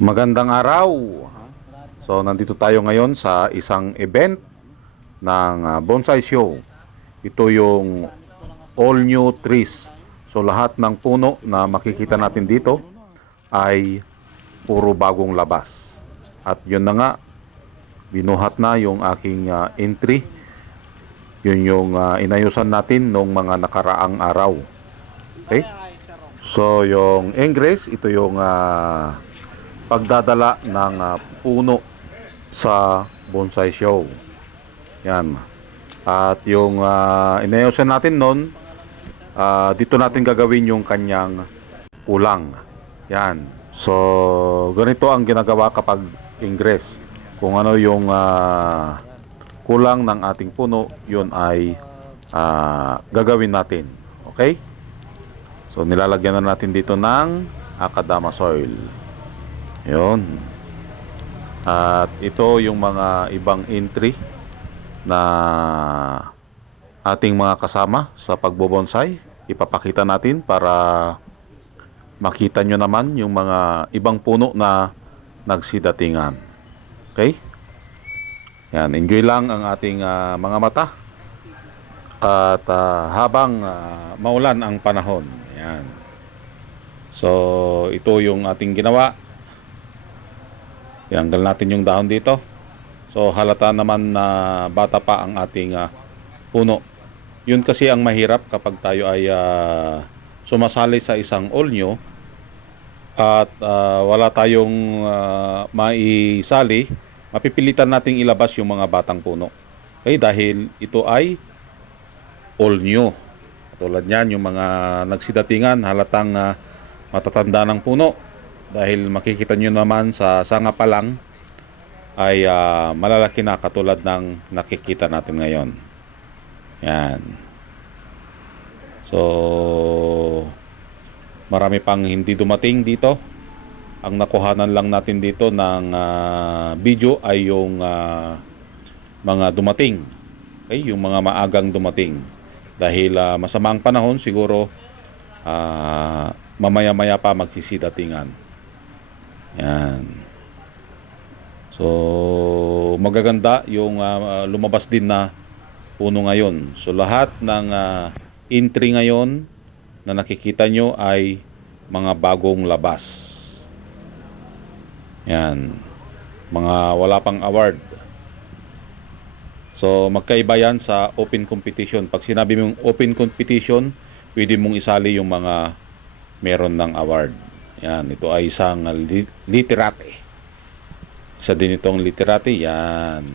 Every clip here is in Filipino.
Magandang araw. So nandito tayo ngayon sa isang event ng bonsai show. Ito yung all new trees. So lahat ng puno na makikita natin dito ay puro bagong labas. At yun na nga, binuhat na yung aking entry. Yun yung inayusan natin nung mga nakaraang araw. Okay? So yung ingress, ito yung pagdadala ng puno sa bonsai show. Yan. At yung inayusan natin noon, dito natin gagawin yung kanyang kulang. Yan. So, ganito ang ginagawa kapag ingress. Kung ano yung kulang ng ating puno, yun ay gagawin natin. Okay? So, nilalagyan na natin dito ng akadama soil. Yun. At ito yung mga ibang entry na ating mga kasama sa pagbobonsai. Ipapakita natin para makita nyo naman yung mga ibang puno na nagsidatingan. Okay? Yan, enjoy lang ang ating mga mata. At habang maulan ang panahon. Yan. So, ito yung ating ginawa. Tanggal natin yung dahon dito. So halata naman na bata pa ang ating puno. Yun kasi ang mahirap kapag tayo ay sumasali sa isang all new at wala tayong maisali, mapipilitan nating ilabas yung mga batang puno. Okay, dahil ito ay all new. Tulad niyan, yung mga nagsidatingan, halatang matatanda ng puno. Dahil makikita nyo naman sa sanga pa lang ay malalaki na katulad ng nakikita natin ngayon. Yan. So, marami pang hindi dumating dito. Ang nakuhanan lang natin dito ng video ay yung mga dumating. Okay? Yung mga maagang dumating. Dahil masama ang panahon, siguro mamaya-maya pa magsisidatingan. Yan. So, magaganda yung lumabas din na puno ngayon. So, lahat ng entry ngayon na nakikita nyo ay mga bagong labas. Yan. Mga wala pang award. So, magkaiba yan sa open competition. Pag sinabi mong open competition, pwede mong isali yung mga meron ng award. Yan, ito ay isang literate. Isa din itong literate. Yan.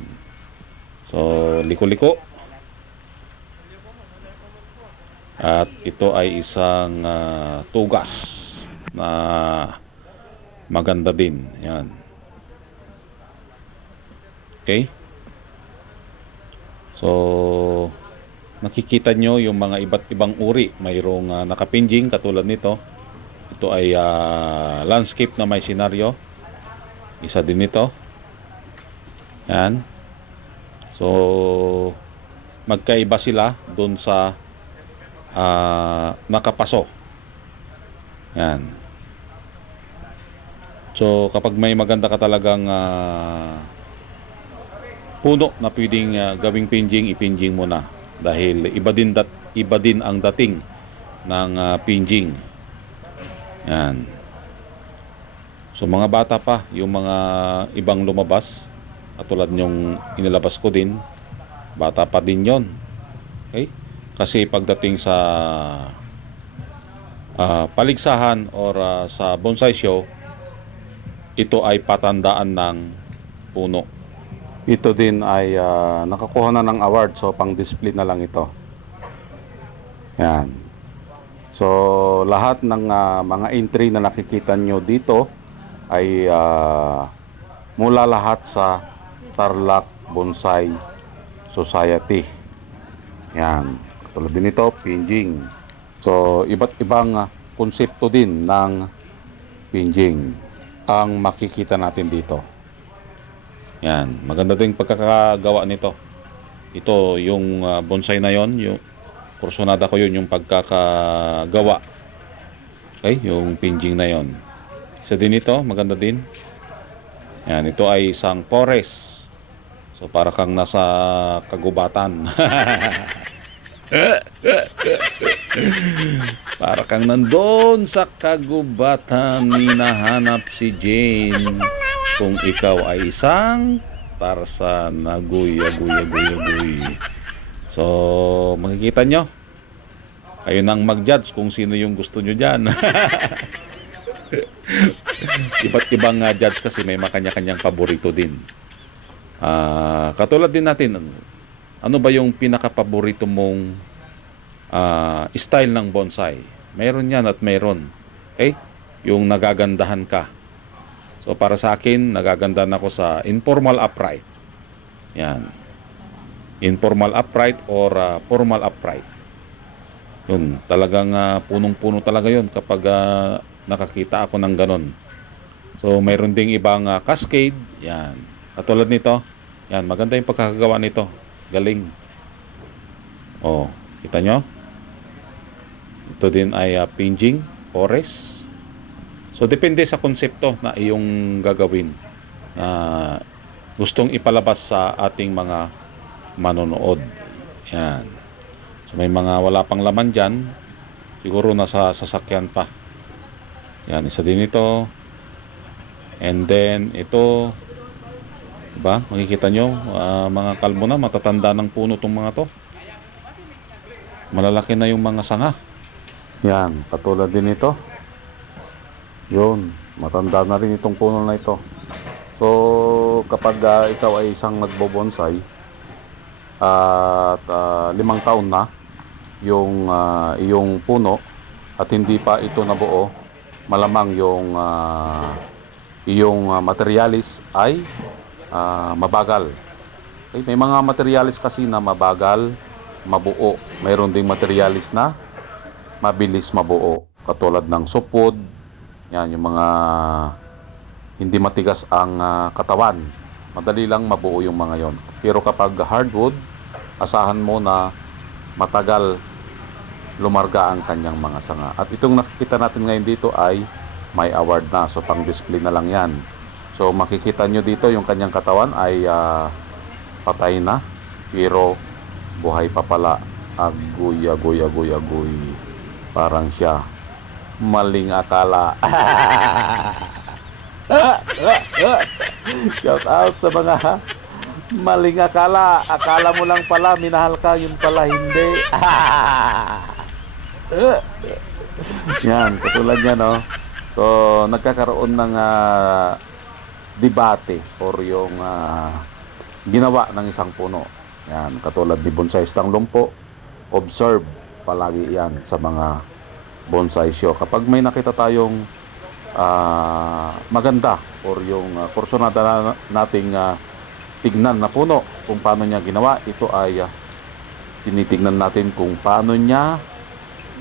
So, liko-liko. At ito ay isang tugas na maganda din. Yan. Okay? So, nakikita nyo yung mga iba't ibang uri. Mayroong nakapinjing katulad nito. Ito ay landscape na may senaryo. Isa din ito. Yan. So, magkaiba sila doon sa nakapaso. Yan. So, kapag may maganda ka talagang puno na pwedeng gawing pinjing, ipinjing mo na. Dahil iba din ang dating ng pinjing. Yan. So mga bata pa, yung mga ibang lumabas, katulad yung inilabas ko din, bata pa din yon. Okay? Kasi pagdating sa paligsahan or sa bonsai show, ito ay patandaan ng puno. Ito din ay nakakuha na ng award, so pang display na lang ito. Yan. So, lahat ng mga entry na nakikita nyo dito ay mula lahat sa Tarlac Bonsai Society. Yan. Tulad din ito, pinjing. So, iba't ibang konsepto din ng pinjing ang makikita natin dito. Yan. Maganda din pagkakagawa nito. Ito, yung bonsai na yon, yung kursunada ko yun, yung pagkakagawa. Okay, yung pinjing na yon. Isa din ito, maganda din. Yan, ito ay isang forest. So para kang nasa kagubatan. Para kang nandun sa kagubatan, hinahanap si Jane. Kung ikaw ay isang Tarzan na guya. So, makikita nyo. Kayo nang mag-judge kung sino yung gusto nyo dyan. Iba't ibang judge kasi may makanya-kanyang paborito din. Katulad din natin, ano ba yung pinaka-paborito mong style ng bonsai? Mayroon yan at mayroon. Okay? Yung nagagandahan ka. So para sa akin, nagagandahan ako sa informal upright. Yan. Informal upright or formal upright. Yun, talagang punong-puno talaga yun kapag nakakita ako ng ganon. So mayroon ding ibang cascade. Yan. Katulad nito. Yan, maganda yung pagkakagawa nito. Galing. Oh, kita nyo? Ito din ay pinging forest. So depende sa konsepto na iyong gagawin na gustong ipalabas sa ating mga manonood. Yan. So may mga wala pang laman dyan. Siguro nasa sasakyan pa. Yan, isa din ito. And then ito, diba? Makikita nyo, mga kalmo na, matatanda ng puno itong mga to. Malalaki na yung mga sanga. Yan, katulad din ito. Yun, matanda na rin itong puno na ito. So, kapag ikaw ay isang nagbobonsai at 5 taon na yung iyong puno at hindi pa ito nabuo, malamang yung iyong materialis ay mabagal. Okay? May mga materialis kasi na mabagal mabuo. Mayroon ding materialis na mabilis mabuo. Katulad ng supod. Yan, yung mga hindi matigas ang katawan. Madali lang mabuo yung mga yon. Pero kapag hardwood, asahan mo na matagal lumarga ang kanyang mga sanga. At itong nakikita natin ngayon dito ay may award na. So pang display na lang yan. So makikita nyo dito yung kanyang katawan ay patay na. Pero buhay pa pala. Aguy. Parang siya. Maling akala. Shout out sa mga maling akala. Akala mo lang pala minahal ka, yun pala hindi. Yan, katulad yan, no? So, nagkakaroon ng debate or yung ginawa ng isang puno. Yan, katulad ni bonsaistang lumpo. Observe palagi yan sa mga bonsai show. Kapag may nakita tayong maganda or yung kursunada nating tignan na puno kung paano niya ginawa, ito ay tinitignan natin kung paano niya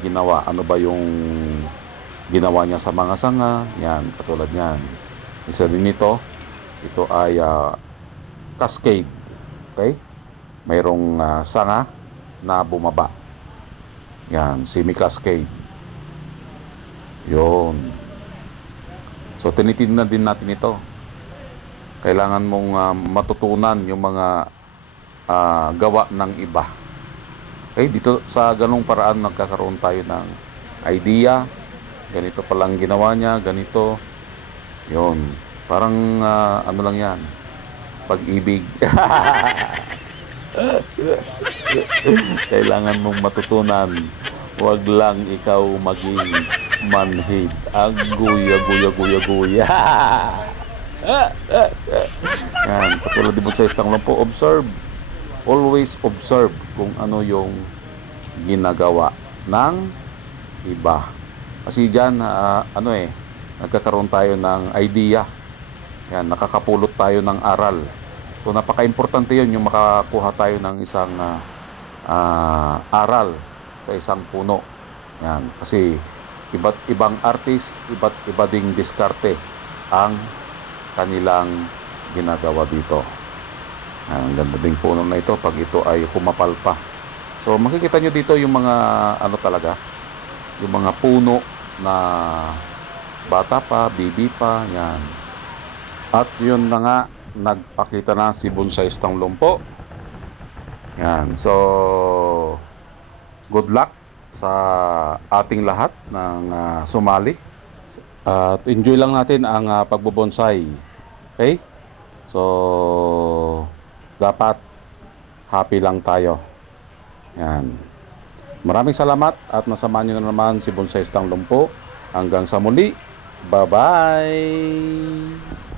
ginawa. Ano ba yung ginawa niya sa mga sanga. Yan, katulad yan. Isa din ito ay cascade. Okay? Mayroong sanga na bumaba. Yan, semi-cascade. Yun. So, tinitignan din natin ito. Kailangan mong matutunan yung mga gawa ng iba. Okay, dito sa ganung paraan nagkakaroon tayo ng idea. Ganito palang ginawa niya, ganito. Yun. Parang ano lang yan. Pag-ibig. Kailangan mong matutunan. Huwag lang ikaw maging manhid. Aguy. Yan, katulad din mo sa isang lumpo, observe. Always observe kung ano yung ginagawa ng iba. Kasi dyan, nagkakaroon tayo ng idea. Yan, nakakapulot tayo ng aral. So, napaka-importante yun yung makakuha tayo ng isang aral sa isang puno. Yan, kasi iba't ibang artist, iba't iba ding diskarte ang kanilang ginagawa dito. Ang ganda ding puno na ito pag ito ay kumapal pa. So makikita nyo dito yung mga yung mga puno na bata pa, baby pa, yan. At yun na nga, nagpakita na si Bonsai Stang Lumpo. Yan. So, good luck sa ating lahat ng sumali. At enjoy lang natin ang pagbobonsai. Okay? So, dapat happy lang tayo. Yan. Maraming salamat at nasamahan nyo na naman si Bonsai Stang Lumpo. Hanggang sa muli. Bye-bye!